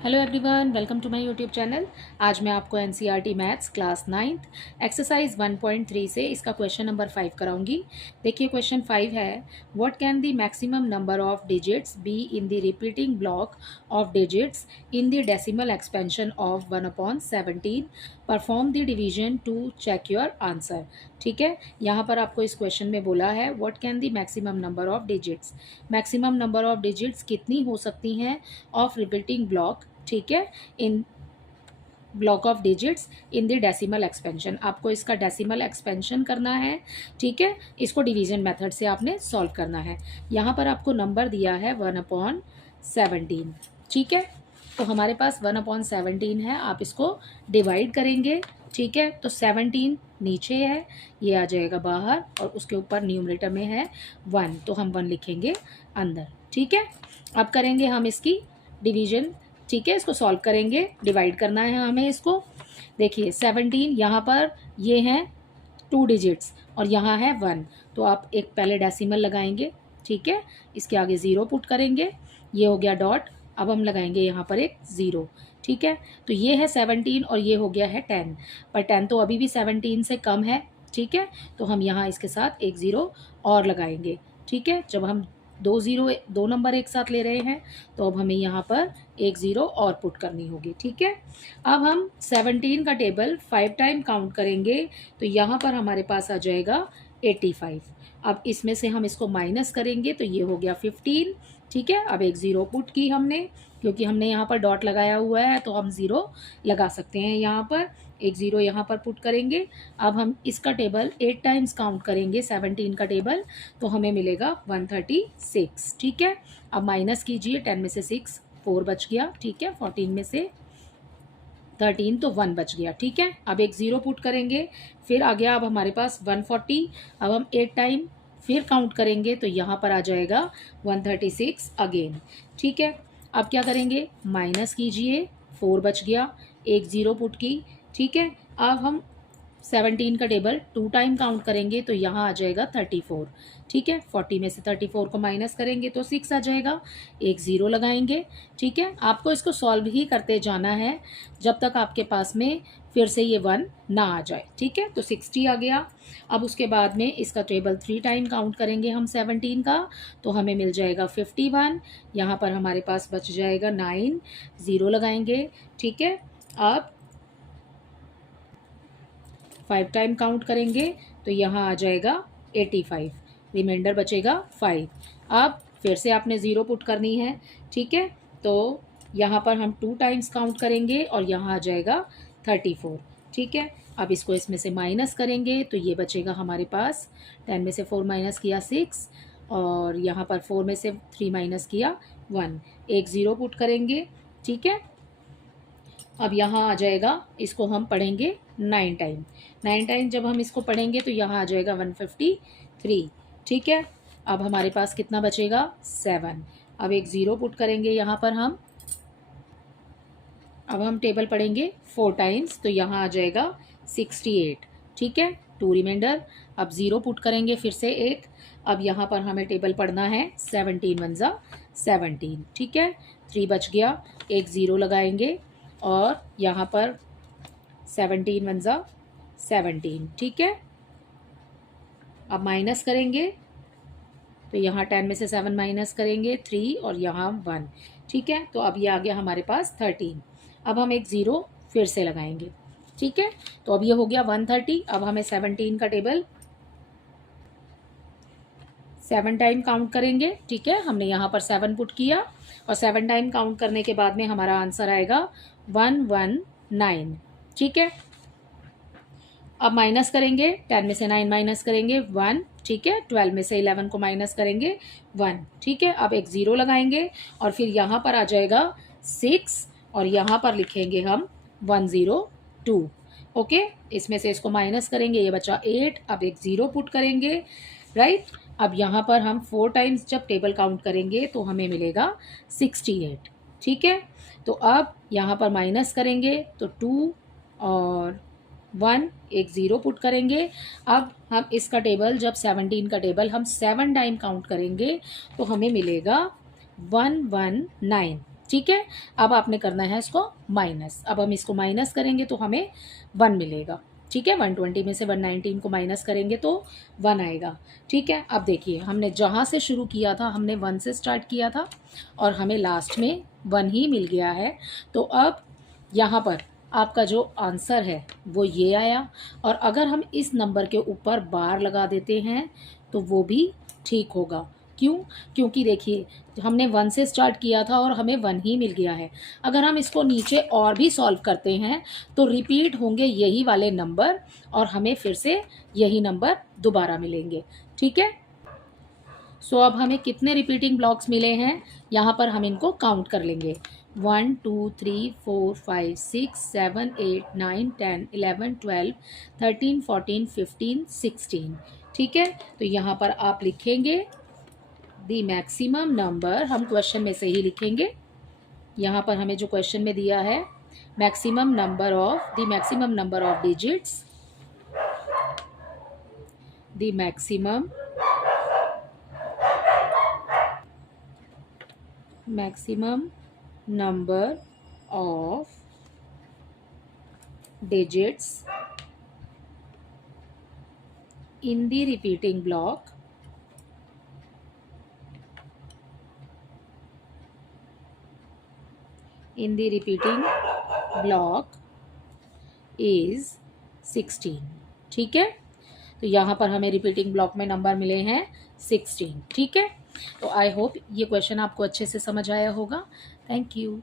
Hello everyone, welcome to my YouTube channel. आज मैं आपको NCERT maths class 9th exercise 1.3 से इसका क्वेश्चन नंबर 5 कराऊंगी। देखिए क्वेश्चन 5 है, what can the maximum number of digits be in the repeating block of digits in the decimal expansion of 1/17। Perform the division to check your answer. ठीक है, यहाँ पर आपको इस क्वेश्चन में बोला है what can the maximum number of digits, maximum number of digits कितनी हो सकती हैं ऑफ रिपीटिंग ब्लॉक, ठीक है, in block of digits in the decimal expansion. आपको इसका डेसिमल एक्सपेंशन करना है, ठीक है, इसको डिवीजन मेथड से आपने सॉल्व करना है। यहाँ पर आपको नंबर दिया है 1/17, ठीक है, तो हमारे पास 1/17 है। आप इसको डिवाइड करेंगे, ठीक है, तो 17 नीचे है, ये आ जाएगा बाहर और उसके ऊपर न्यूमरेटर में है 1, तो हम 1 लिखेंगे अंदर, ठीक है। अब करेंगे हम इसकी डिवीजन, ठीक है, इसको सॉल्व करेंगे, डिवाइड करना है हमें इसको। देखिए 17 यहाँ पर ये हैं 2 डिजिट्स और यहाँ है 1, तो आप एक पहले डेसिमल लगाएंगे, ठीक है, इसके आगे 0 पुट करेंगे, ये हो गया डॉट। अब हम लगाएंगे यहाँ पर एक 0, ठीक है, तो ये है 17 और ये हो गया है 10, पर 10 तो अभी भी 17 से कम है, ठीक है, तो हम यहाँ इसके साथ एक 0 और लगाएंगे, ठीक है। जब हम दो नंबर एक साथ ले रहे हैं तो अब हमें यहाँ पर एक 0 और पुट करनी होगी, ठीक है। अब हम 17 का टेबल 5 टाइम काउंट करेंगे तो यहाँ पर हमारे पास आ जाएगा 85। अब इसमें से हम इसको माइनस करेंगे तो ये हो गया 15, ठीक है। अब एक 0 पुट की हमने, क्योंकि हमने यहाँ पर डॉट लगाया हुआ है तो हम 0 लगा सकते हैं, यहाँ पर एक 0 यहाँ पर पुट करेंगे। अब हम इसका टेबल 8 टाइम्स काउंट करेंगे 17 का टेबल, तो हमें मिलेगा 136, ठीक है। अब माइनस कीजिए, 10 में से 6 4 बच गया, ठीक है, 14 में से 13 तो 1 बच गया, ठीक है। अब एक 0 पुट करेंगे, फिर आ गया अब हमारे पास 140। अब हम 8 टाइम फिर काउंट करेंगे तो यहाँ पर आ जाएगा 136 अगेन, ठीक है। अब क्या करेंगे, माइनस कीजिए, 4 बच गया, एक 0 पुट की, ठीक है। अब हम 17 का टेबल 2 टाइम काउंट करेंगे तो यहाँ आ जाएगा 34, ठीक है। 40 में से 34 को माइनस करेंगे तो 6 आ जाएगा, एक 0 लगाएंगे, ठीक है। आपको इसको सॉल्व ही करते जाना है जब तक आपके पास में फिर से ये 1 ना आ जाए, ठीक है। तो 60 आ गया। अब उसके बाद में इसका टेबल 3 टाइम काउंट करेंगे हम 17 का, तो हमें मिल जाएगा 51। यहाँ पर हमारे पास बच जाएगा 9, 0 लगाएंगे, ठीक है। अब 5 टाइम काउंट करेंगे तो यहाँ आ जाएगा 85, रिमाइंडर बचेगा 5। अब फिर से आपने 0 पुट करनी है, ठीक है, तो यहाँ पर हम 2 टाइम्स काउंट करेंगे और यहाँ आ जाएगा 34, ठीक है। अब इसको इसमें से माइनस करेंगे तो ये बचेगा हमारे पास, 10 में से 4 माइनस किया 6 और यहाँ पर 4 में से 3 माइनस किया 1, एक 0 पुट करेंगे, ठीक है। अब यहाँ आ जाएगा, इसको हम पढ़ेंगे 9 टाइम, 9 टाइम जब हम इसको पढ़ेंगे तो यहाँ आ जाएगा 153, ठीक है। अब हमारे पास कितना बचेगा, 7। अब एक 0 पुट करेंगे यहाँ पर हम। अब हम टेबल पढ़ेंगे 4 टाइम्स तो यहाँ आ जाएगा 68, ठीक है, 2 रिमाइंडर। अब 0 पुट करेंगे फिर से एक। अब यहाँ पर हमें टेबल पढ़ना है 17 1 जा 17, ठीक है, 3 बच गया, एक 0 लगाएंगे और यहाँ पर 17 1 जा 17, ठीक है। अब माइनस करेंगे तो यहाँ 10 में से 7 माइनस करेंगे 3 और यहाँ 1, ठीक है। तो अब ये आ गया हमारे पास 13। अब हम एक 0 फिर से लगाएंगे, ठीक है, तो अब ये हो गया 130। अब हमें 17 का टेबल 7 टाइम काउंट करेंगे, ठीक है, हमने यहाँ पर 7 पुट किया और 7 टाइम काउंट करने के बाद में हमारा आंसर आएगा 119, ठीक है। अब माइनस करेंगे, 10 में से 9 माइनस करेंगे 1, ठीक है, 12 में से 11 को माइनस करेंगे 1, ठीक है। अब एक 0 लगाएंगे और फिर यहाँ पर आ जाएगा 6 और यहाँ पर लिखेंगे हम 102, ओके। इसमें से इसको माइनस करेंगे, ये बचा 8। अब एक 0 पुट करेंगे, राइट। अब यहाँ पर हम 4 टाइम्स जब टेबल काउंट करेंगे तो हमें मिलेगा 68, ठीक है। तो अब यहाँ पर माइनस करेंगे तो 2 और 1, एक 0 पुट करेंगे। अब हम इसका टेबल जब 17 का टेबल हम 7 टाइम काउंट करेंगे तो हमें मिलेगा 119, ठीक है, अब आपने करना है इसको माइनस। अब हम इसको माइनस करेंगे तो हमें 1 मिलेगा। ठीक है, 120 में से 119 को माइनस करेंगे तो 1 आएगा। ठीक है, अब देखिए हमने जहाँ से शुरू किया था हमने 1 से स्टार्ट किया था और हमें लास्ट में 1 ही मिल गया है। तो अब यहाँ पर आपका जो आंसर है वो ये आया। और अगर हम इस नंबर के ऊपर बार लगा देते हैं तो वो भी ठीक होगा। क्यों? क्योंकि देखिए हमने 1 से स्टार्ट किया था और हमें 1 ही मिल गया है। अगर हम इसको नीचे और भी सॉल्व करते हैं तो रिपीट होंगे यही वाले नंबर और हमें फिर से यही नंबर दोबारा मिलेंगे। ठीक है, सो अब हमें कितने रिपीटिंग ब्लॉक्स मिले हैं, यहाँ पर हम इनको काउंट कर लेंगे। 1 2 3 4 5 6 7 8 9 10 11 12 13 14 15 16। ठीक है, तो यहाँ पर आप लिखेंगे द मैक्सिमम नंबर, हम क्वेश्चन में से ही लिखेंगे। यहाँ पर हमें जो क्वेश्चन में दिया है maximum number of digits, the maximum number of digits in the repeating block is 16। ठीक है, तो यहाँ पर हमें रिपीटिंग ब्लॉक में नंबर मिले हैं 16। ठीक है, तो आई होप ये क्वेश्चन आपको अच्छे से समझ आया होगा। Thank you.